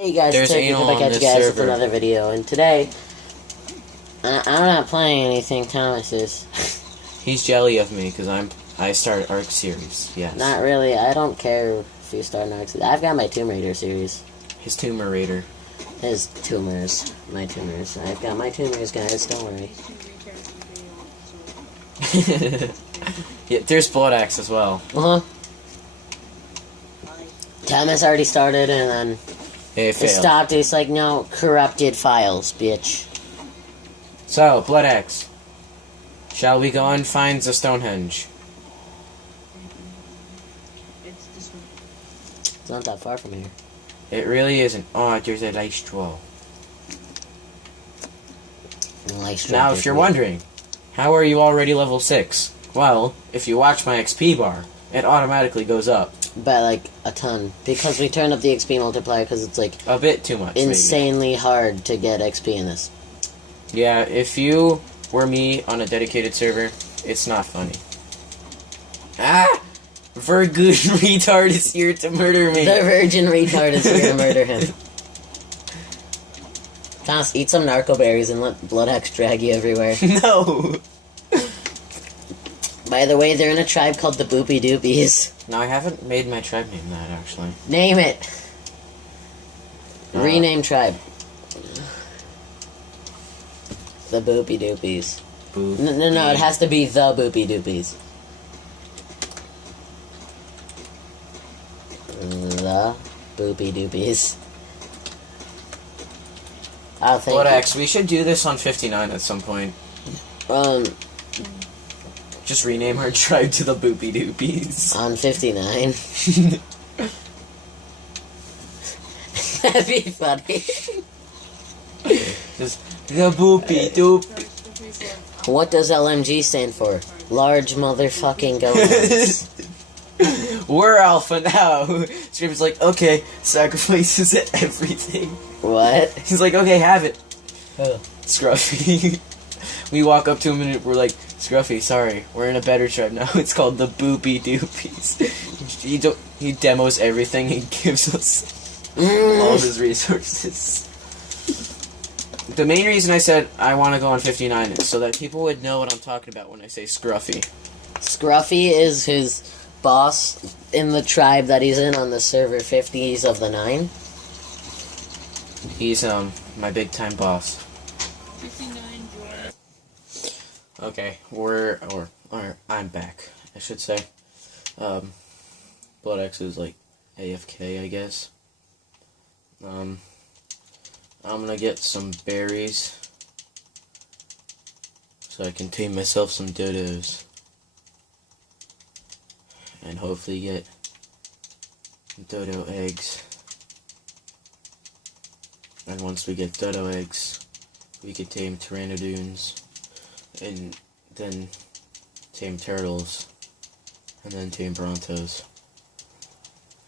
Hey guys, There's Tame, anal come back on at you this guys with server. another video, and today, I'm not playing anything, Thomas is. He's jelly of me because I start ARK series. Yes. Not really, I don't care if you start next. I've got my Tomb Raider series. His tumor raider. His tumors. My tumors. I've got my tumors, guys, don't worry. Yeah, there's Bloodaxe as well. Uh-huh. Thomas already started, and then It it failed. stopped. It's like, no, corrupted files, bitch. So, Bloodaxe. Shall we go and find the Stonehenge? It's not that far from here. It really isn't. Oh, there's a light straw. Now, if you're wondering, how are you already level 6? Well, if you watch my XP bar, it automatically goes up. By like a ton. Because we turned up the XP multiplier because it's like A bit too much, insanely hard to get XP in this. maybe. Yeah, if you were me on a dedicated server, it's not funny. Ah! Virgin retard is here to murder me. The virgin retard is here to murder him. Thomas, eat some narco berries and let Bloodaxe drag you everywhere. No! By the way, they're in a tribe called the Boopy Doopies. No, I haven't made my tribe name that, actually. Name it! Rename tribe. The Boopy Doopies. Boop. No, it has to be the Boopy Doopies. The Boopy Doopies. I'll think. Bloodaxe, we should do this on 59 at some point. Just rename our tribe to the Boopy Doopies. On 59. That'd be funny. Just the Boopy Doopy. What does LMG stand for? Large motherfucking gonads. We're alpha now. Scream's like, okay, sacrifices everything. What? He's like, okay, have it. Oh. Scruffy. We walk up to him and we're like, Scruffy, sorry, we're in a better tribe now. It's called the Boopy Doopies. He demos everything. He gives us all of his resources. The main reason I said I want to go on 59 is so that people would know what I'm talking about when I say Scruffy. Scruffy is his boss in the tribe that he's in on the server 50s of the 9. He's my big time boss. Okay, I'm back, I should say. Bloodaxe is like AFK, I guess. I'm gonna get some berries so I can tame myself some dodos. And hopefully get dodo eggs. And once we get dodo eggs, we can tame pteranodons. And then tame turtles, and then tame brontos.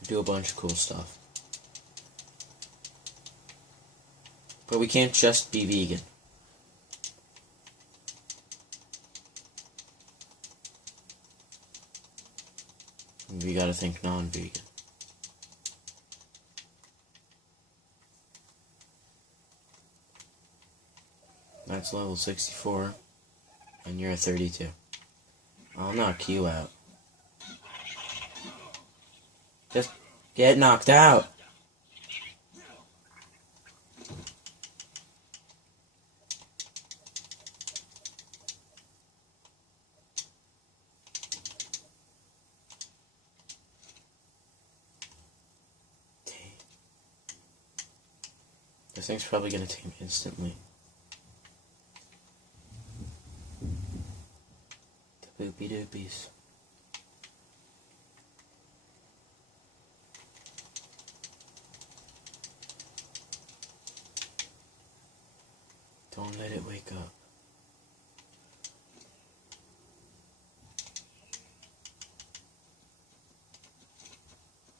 Do a bunch of cool stuff. But we can't just be vegan. We gotta think non-vegan. That's level 64. And you're at 32. I'll knock you out. Just get knocked out. This thing's probably gonna tame instantly. Boopy doopies. Don't let it wake up.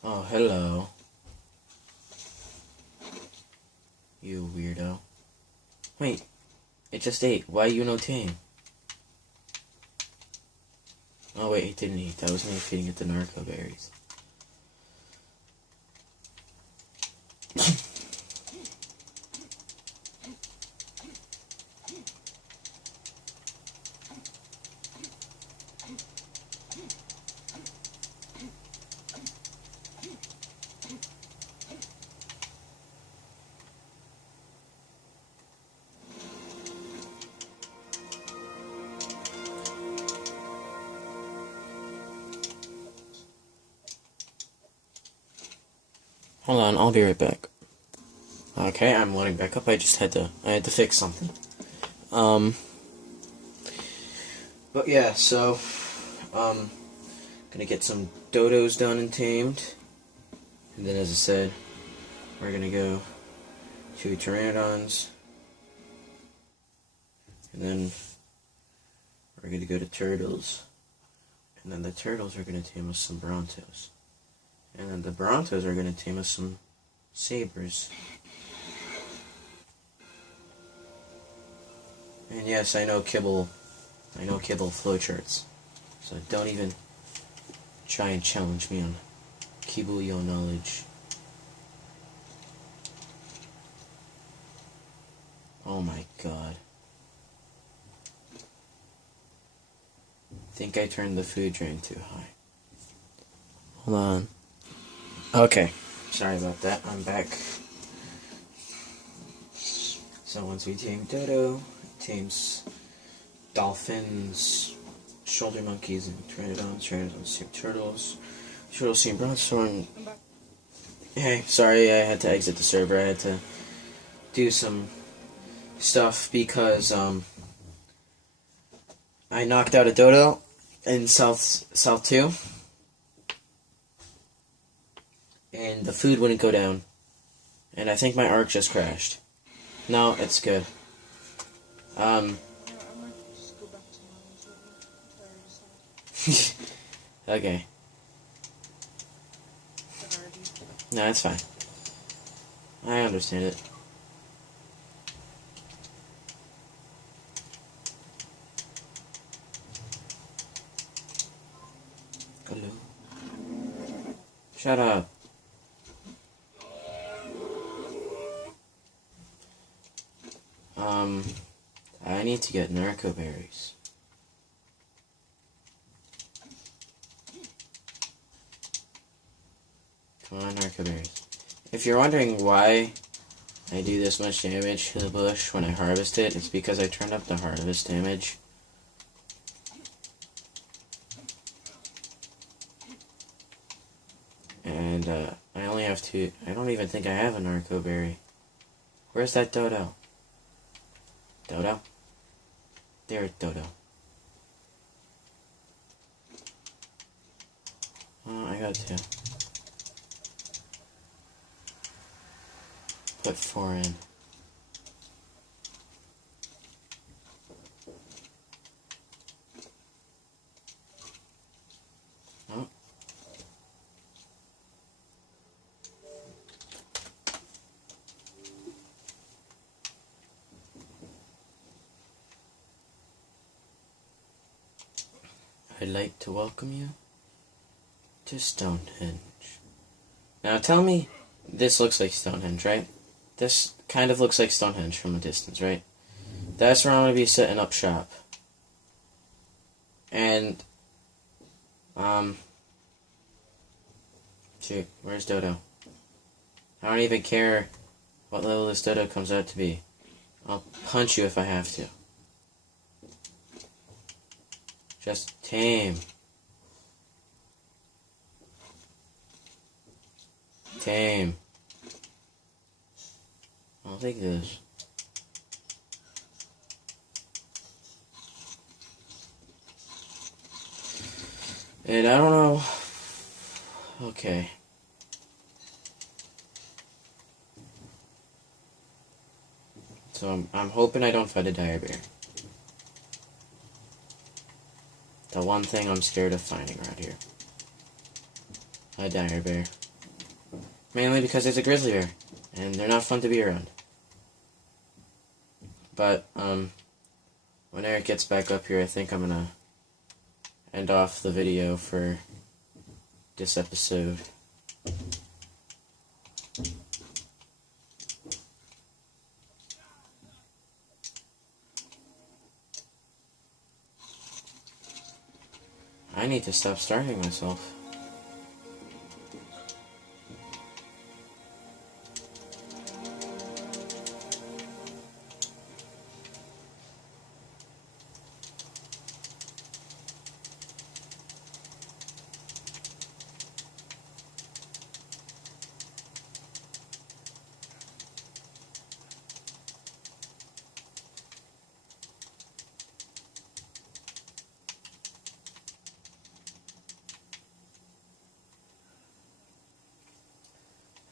Oh, hello. You weirdo. Wait, it just ate. Why you no tame? Oh wait, it didn't eat. That was me feeding it the narco berries. Hold on, I'll be right back. Okay, I'm loading back up. I had to fix something. But yeah, so gonna get some dodos done and tamed, and then as I said, we're gonna go to pteranodons, and then we're gonna go to turtles, and then the turtles are gonna tame us some brontos, and then the brontos are gonna tame us some sabers. And yes, I know Kibble flowcharts, so don't even try and challenge me on Kibuyo knowledge. Oh my god. I think I turned the food drain too high. Hold on. Okay. Sorry about that. I'm back. So once we tame Dodo, it tames dolphins, shoulder monkeys, and pteranodons tame turtles. Turtles tame bronzethorn. Hey, sorry I had to exit the server. I had to do some stuff because I knocked out a dodo in South 2, and the food wouldn't go down, and I think my ARK just crashed. No, it's good. I might just go back to my Okay. No, it's fine. I understand it. Hello. Shut up. I need to get narco berries. Come on, narco berries. If you're wondering why I do this much damage to the bush when I harvest it, it's because I turned up the harvest damage. And, I only have two. I don't even think I have a narco berry. Where's that dodo? Dodo? There's Dodo. Oh, I got to put 4 in. Oh. I'd like to welcome you to Stonehenge. Now tell me, this looks like Stonehenge, right? This kind of looks like Stonehenge from a distance, right? That's where I'm going to be setting up shop. And, shoot, where's Dodo? I don't even care what level this Dodo comes out to be. I'll punch you if I have to. Just tame. Tame. I'll take this. And I don't know. Okay. So I'm hoping I don't fight a dire bear. The one thing I'm scared of finding around here. A dire bear. Mainly because it's a grizzly bear. And they're not fun to be around. But, when Eric gets back up here, I think I'm gonna end off the video for this episode. I need to stop starving myself.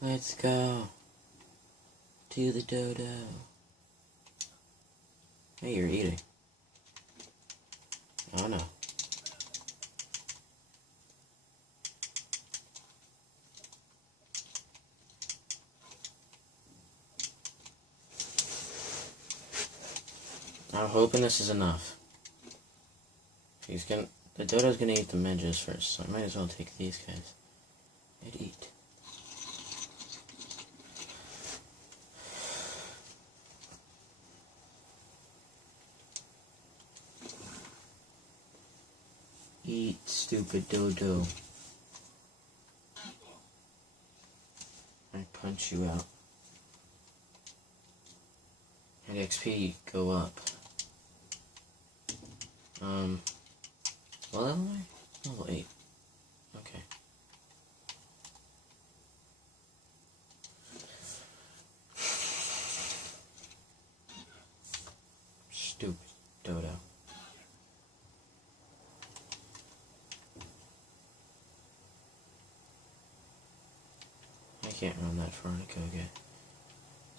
Let's go to the dodo. Hey, you're eating. Oh no. I'm hoping this is enough. The dodo's gonna eat the midges first, so I might as well take these guys and eat. Eat, stupid dodo. I punch you out. And XP go up. What level am I? Level 8. Okay. Stupid dodo. I can't run that far to go get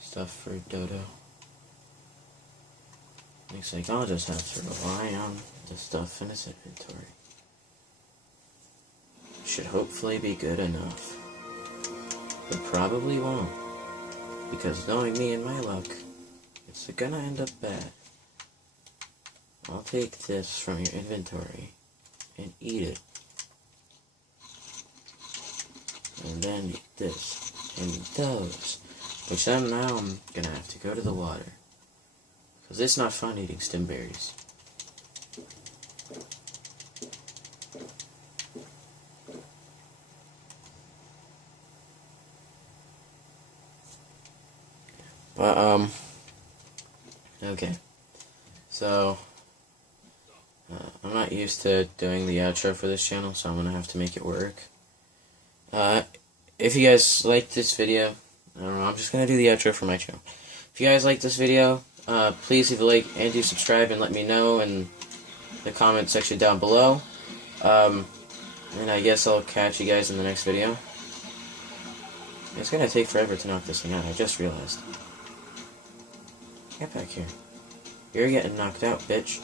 stuff for dodo. Looks like I'll just have to rely on the stuff in his inventory. Should hopefully be good enough. But probably won't. Because knowing me and my luck, it's gonna end up bad. I'll take this from your inventory and eat it. And then eat this and those. Which then now I'm gonna have to go to the water. Because it's not fun eating stim berries. But, okay. So, I'm not used to doing the outro for this channel, so I'm gonna have to make it work. If you guys like this video, I don't know, I'm just gonna do the outro for my channel. If you guys like this video, please leave a like and do subscribe and let me know in the comment section down below. And I guess I'll catch you guys in the next video. It's gonna take forever to knock this thing out, I just realized. Get back here. You're getting knocked out, bitch.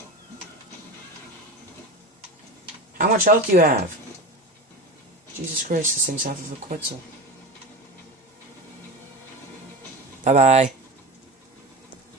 How much health do you have? Jesus Christ, this thing's half of a quetzal. Bye-bye.